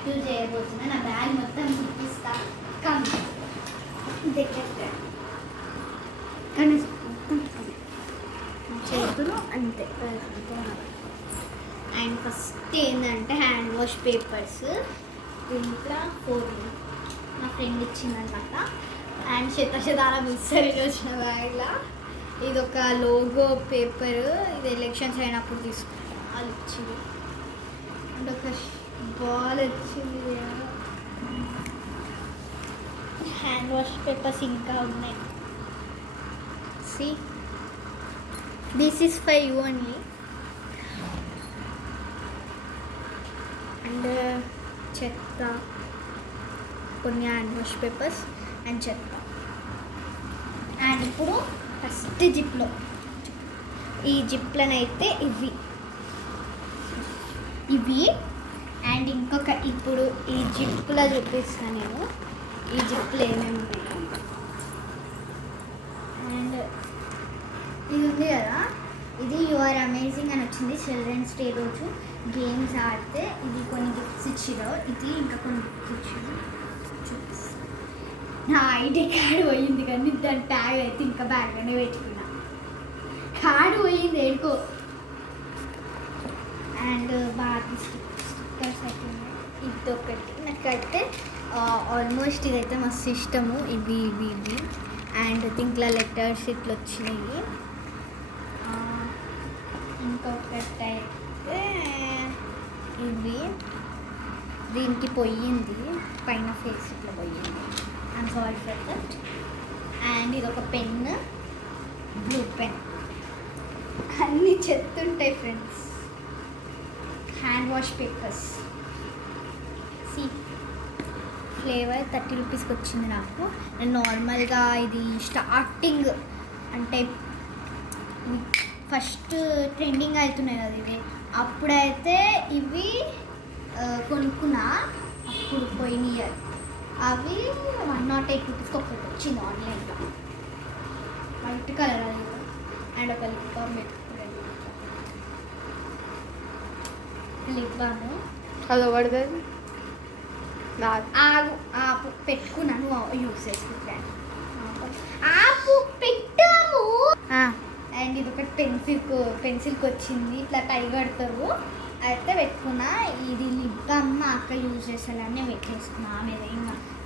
Active చేయబోతున్నా. నా bag మొత్తం చూపిస్తా. కమ్ దగ్గర కానీ చేతులు అంతే. అండ్ ఫస్ట్ ఏంటంటే హ్యాండ్ వాష్ పేపర్స్. దీంట్లో 4 మా ఫ్రెండ్ ఇచ్చిందనమాట. అండ్ శతాల మిక్సర్ వచ్చిన బ్యాగ్లో ఇది ఒక లోగో పేపర్. ఇది ఎలక్షన్స్ అయినప్పుడు తీసుకున్నాను, అది ఇచ్చింది. అండ్ ఒక బాల్ వచ్చింది. హ్యాండ్ వాష్ పేపర్స్ ఇంకా ఉన్నాయి. See this is for you only. And చెత్త, కొన్ని హ్యాండ్ వాష్ పేపర్స్ అండ్ చెత్త. అండ్ ఇప్పుడు ఫస్ట్ జిప్లో, ఈ జిప్లనైతే ఇవి అండ్ ఇంకొక ఇప్పుడు ఈ జిప్లో చూపిస్తాను నేను. ఈ జిప్లు ఏమేమి ఉన్నాయో. అండ్ ఇది ఉంది కదా, ఇది యువర్ అమేజింగ్ అని వచ్చింది. చిల్డ్రన్స్ డే రోజు గేమ్స్ ఆడితే ఇది కొన్ని గిఫ్ట్స్ ఇచ్చిరో. ఇది ఇంకా కొన్ని గిఫ్ట్స్ ఇచ్చిరో చూపిస్తాను. నా ఐడి కార్డు పోయింది కానీ దాని ట్యాగ్ అయితే ఇంకా బ్యాగ్లోనే పెట్టుకున్నా. కార్డు పోయింది ఏడుకో. అండ్ బాగా స్టిక్కర్స్ అయితే ఉన్నాయి. ఇది ఒకటి నాకైతే ఆల్మోస్ట్ ఇదైతే మస్తు ఇష్టము. ఇవి అండ్ దీంట్లో లెటర్స్ ఇట్లా వచ్చినాయి. ఇంకొకటి అయితే ఇవి, దీనికి పోయింది పైన ఫేస్ ఇట్లా పోయింది. I'm sorry for that. And ఇది ఒక పెన్, బ్లూ పెన్. అన్నీ చెత్తుంటాయి ఫ్రెండ్స్. Hand wash papers. సి ఫ్లేవర్ 30 రూపీస్కి వచ్చింది నాకు. నేను నార్మల్గా ఇది స్టార్టింగ్ అంటే ఫస్ట్ ట్రెండింగ్ అవుతున్నాయి కదా ఇవి, అప్పుడైతే ఇవి కొనుక్కున్నా. అప్పుడు పోయిన ఇయర్ అవి 108 రూపీస్కి ఒకటి వచ్చింది ఆన్లైన్లో. వైట్ కలర్ అది. అండ్ ఒక లిప్ బామ్ పెట్టుకున్నాను. లిప్ బామ్ అది పడుతుంది. ఆపు పెట్టుకున్నాను, యూస్ చేసుకుంటాను. ఆపు పెట్టాము. అండ్ ఇది ఒకటి పెన్సిల్కి వచ్చింది. ఇట్లా టై కడతారు, అయితే పెట్టుకున్నా. ఇది లిప్ బామ్ మా అక్క యూజ్ చేసేలానే పెట్టేసుకున్నా.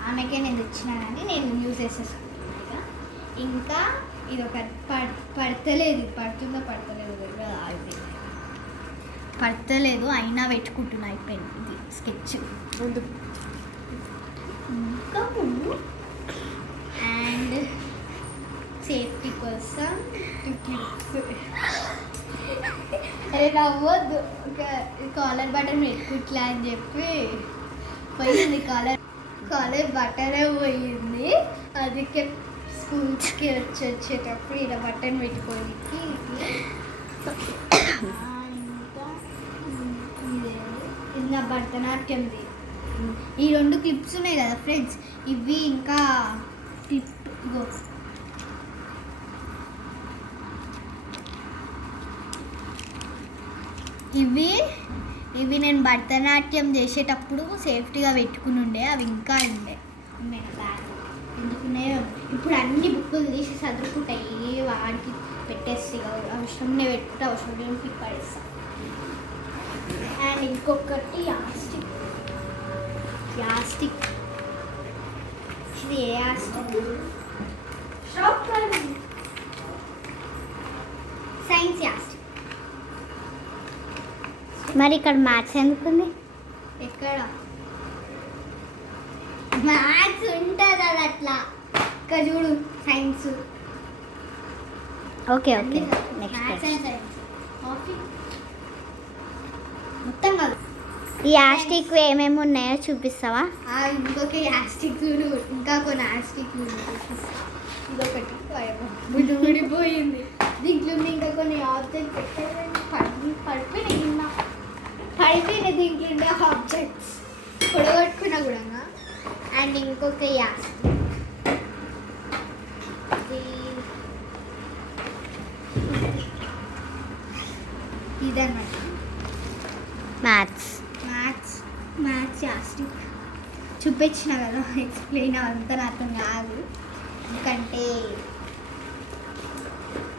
ఆమెకే నేను తెచ్చినా కానీ నేను యూజ్ చేసేసుకున్నాను. ఇంకా ఇది ఒక పడతలేదు, పడుతుందో పడతలేదు పడతలేదు అయినా పెట్టుకుంటున్నా. అయిపోయింది ఇది స్కెచ్ ముందు. అండ్ సేఫ్టీ కోసం అరే నవ్వద్దు. కాలర్ బటన్ పెట్టుకుంటా అని చెప్పి పోయింది. కాలర్ బటనే పోయింది. అందుకే స్కూల్స్కి వచ్చేటప్పుడు ఇలా బటన్ పెట్టుకోనికి. ఇది నా భరతనాట్యంది. ఈ 2 క్లిప్స్ ఉన్నాయి కదా ఫ్రెండ్స్, ఇవి ఇంకా క్లిప్ ఇవి నేను భరతనాట్యం చేసేటప్పుడు సేఫ్టీగా పెట్టుకుని ఉండే. అవి ఇంకా ఉండే బ్యాగ్. ఎందుకున్నాయో ఇప్పుడు అన్ని బుక్కులు తీసి చదువుకుంటాయి. వాడికి పెట్టేసి అవసరంనే పెట్టుకుంటే అవసరం పిక్ పడేస్తా. అండ్ ఇంకొకటి యాస్టిక్. ఇది ఏ యాస్టిక్? సైన్స్ యాస్టిక్. మరి ఇక్కడ మ్యాథ్స్ ఎందుకుంది? ఎక్కడ మ్యాథ్స్ ఉంటుంది అది అట్లా. ఇక్కడ చూడు science. Okay maths and science మొత్తం కాదు. ఈ యాస్టిక్ ఏమేమి ఉన్నాయో చూపిస్తావా? ఇంకొక యాస్టిక్ చూడు, ఇంకా కొన్ని యాస్టిక్ ఇదొకటి ఊడిపోయింది. దీంట్లో ఇంకా కొన్ని ఆబ్జెక్ట్ పడిపోయినాయి. దీంట్లో ఉండే ఆబ్జెక్ట్స్ పొడగొట్టుకున్నా కూడా. అండ్ ఇంకొక యాస్టిక్ ఇదన్నమాట. మ్యాథ్స్ మ్యాథ్స్ యాస్టిక్ చూపించిన కదా, ఎక్స్ప్లెయిన్ అంతా నాతో కాదు, ఎందుకంటే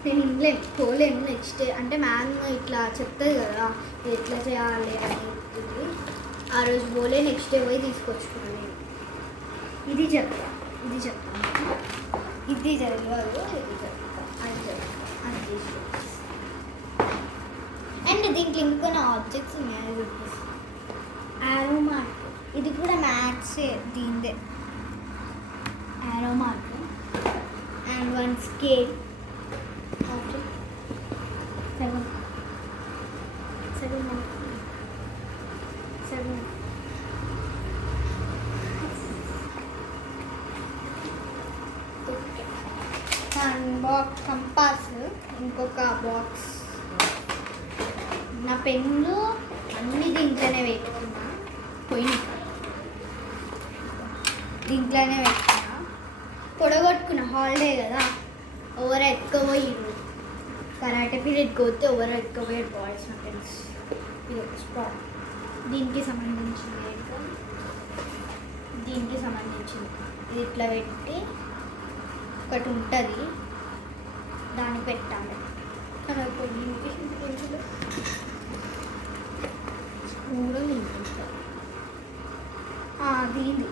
నేను ఇంట్లో పోలేను. నెక్స్ట్ అంటే మ్యామ్ ఇట్లా చెప్తుంది కదా ఇది ఎట్లా చేయాలి అని చెప్తుంది. ఆ రోజు పోలే, నెక్స్ట్ డే పోయి తీసుకొచ్చుకున్నాను నేను. ఇది చెప్తా, ఇది చెప్తాను, ఇది జరగదు, ఇది చెప్తా, అది చెప్తా, అది తీసుకొచ్చి. అండ్ దీంట్లో ఇంకొన్ని ఆబ్జెక్ట్స్ ఉన్నాయి, అది చూపిస్తాను. యారో మార్క్, ఇది కూడా మ్యాథ్సే, దీందే arrow mark. And one scale, box compass, ఇంకొక బాక్స్. నా పెన్ను అన్నీ దీంట్లోనే పెట్టుకున్నా, పోయి దీంట్లోనే పెట్టుకున్నా. పొడగొట్టుకున్నా, హాలిడే కదా, ఎవరు ఎత్తుకోపోయిర్రు. కరాటే పీరియడ్కి పోతే ఎవరు ఎత్తుకోపోయారు బాయ్స్, నా ఫ్రెండ్స్. ఇది ఒక స్పాట్, దీనికి సంబంధించింది, దీనికి సంబంధించింది. ఇది ఇట్లా పెట్టి ఒకటి ఉంటుంది, దాన్ని పెట్టాలి. అలా దీనికి కూడా దీన్ని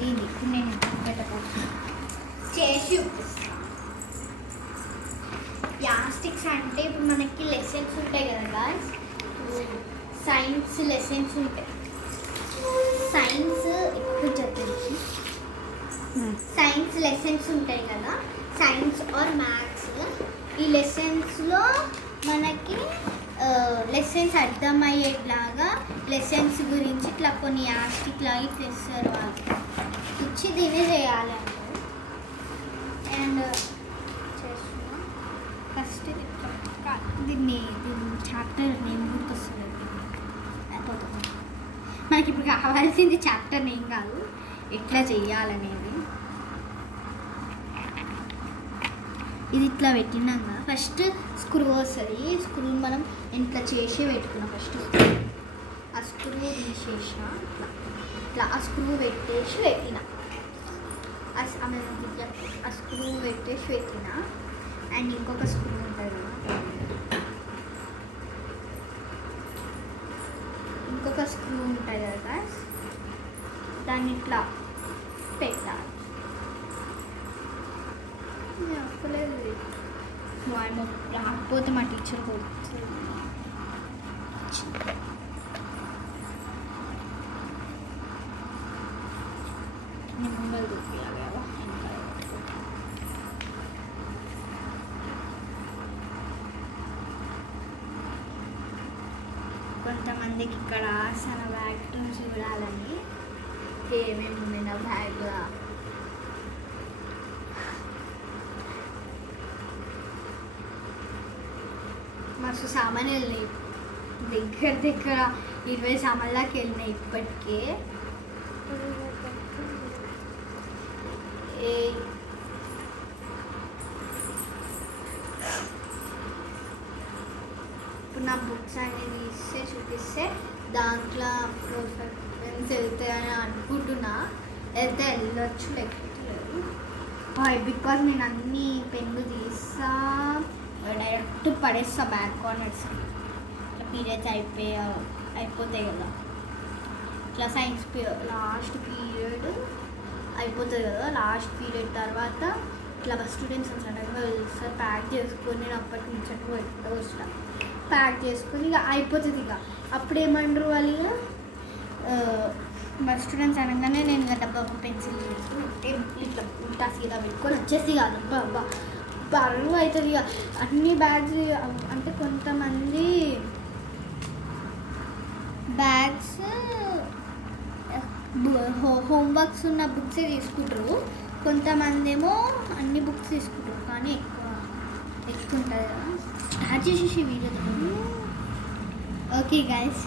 దీన్ని నేను పెట్టబోతున్నాను, చేసి చూపిస్తాను. యాస్టిక్స్ అంటే ఇప్పుడు మనకి లెసన్స్ ఉంటాయి కదా గాయ్స్, సైన్స్ లెసన్స్ ఉంటాయి. సైన్స్ ఎక్కువ చదివించి సైన్స్ లెసన్స్ ఉంటాయి కదా, సైన్స్ ఆర్ మ్యాథ్స్. ఈ లెసన్స్లో మనకి లెసన్స్ అర్థమయ్యేట్లాగా లెసన్స్ గురించి ఇట్లా కొన్ని యాస్టిక్ లాగా ఇట్లా ఇస్తారు వాళ్ళు, ఇచ్చి దీన్ని చేయాలి అంటారు. అండ్ చేస్తున్నా ఫస్ట్ దీన్ని చాప్టర్ నేమ్ గుర్తొస్తుంది అయిపోతుంది. మనకి ఇప్పుడు కావాల్సింది చాప్టర్ నేమ్ కాదు, ఎట్లా చెయ్యాలనేది. ఇది ఇట్లా పెట్టినాక ఫస్ట్ స్క్రూ వస్తుంది. స్క్రూని మనం ఇట్లా చేసి పెట్టుకున్నాం. ఫస్ట్ ఆ స్క్రూ తీసేసిన, ఇట్లా ఆ స్క్రూ పెట్టేసి పెట్టిన, ఆ స్క్రూ పెట్టేసి పెట్టిన. అండ్ ఇంకొక స్క్రూ ఉంటుంది కదా, ఇంకొక స్క్రూ ఉంటుంది కదా, దాన్ని ఇట్లా పెట్టాలి. అక్కలేదు వాళ్ళు రాకపోతే మా టీచర్ కొడుతుంది. నేను ముందర చూపించాలి కదా, కొంతమందికి ఇక్కడ ఆసన బ్యాగ్ చూడాలని ఏమేమి ఉన్నాయి నా బ్యాగ్లో. మస్తు సామాన్లు వెళ్ళినాయి, దగ్గర 20 సామాన్ల దాకా వెళ్ళినాయి ఇప్పటికే. ఇప్పుడు నా బుక్స్ అన్ని తీస్తే చూపిస్తే దాంట్లో ఫ్రెండ్స్ వెళ్తాయని అనుకుంటున్నా, వెళ్తే వెళ్ళొచ్చు, లేకపోతే బికాజ్ నేను అన్ని పెన్ను తీస్తా, డైరెక్ట్ పడేస్తా బ్యాక్ కార్నర్స్. ఇట్లా పీరియడ్స్ అయిపోతాయి కదా, ఇట్లా సైన్స్ లాస్ట్ పీరియడ్ అయిపోతుంది కదా, లాస్ట్ పీరియడ్ తర్వాత ఇట్లా స్టూడెంట్స్ సడన్గా వెళ్తారు, ప్యాక్ చేసుకొని నేను అప్పటి నుంచి పెట్టుకుంటూ వస్తాను. ప్యాక్ చేసుకొని ఇక అయిపోతుంది. ఇక అప్పుడు ఏమంటారు వాళ్ళు, మా స్టూడెంట్స్ అనగానే నేను డబ్బా పెన్సిల్ ఇట్లా ఉల్టా సీదా పెట్టుకొని వచ్చేసి కాదు అబ్బా బరువు అవుతుంది. ఇక అన్ని బ్యాగ్స్ అంటే కొంతమంది బ్యాగ్స్ హోంవర్క్స్ ఉన్న బుక్సే తీసుకుంటారు, కొంతమంది ఏమో అన్ని బుక్స్ తీసుకుంటారు, కానీ ఎక్కువ ఉంటుంది కదా. స్టార్ట్ చేసేసి వీడియో. ఓకే గైస్,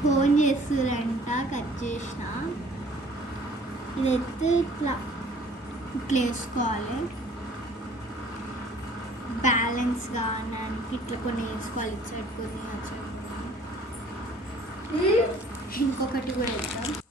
ఫోన్ చేస్తారంట, కట్ చేసిన. ఇదైతే ఇట్లా వేసుకోవాలి, బ్యాలెన్స్ కావడానికి ఇట్లా కొన్ని వేసుకోవాలి, ఇటు సైడ్ కొన్ని అటు సైడ్. ఇంకొకటి కూడా వెళ్తాం.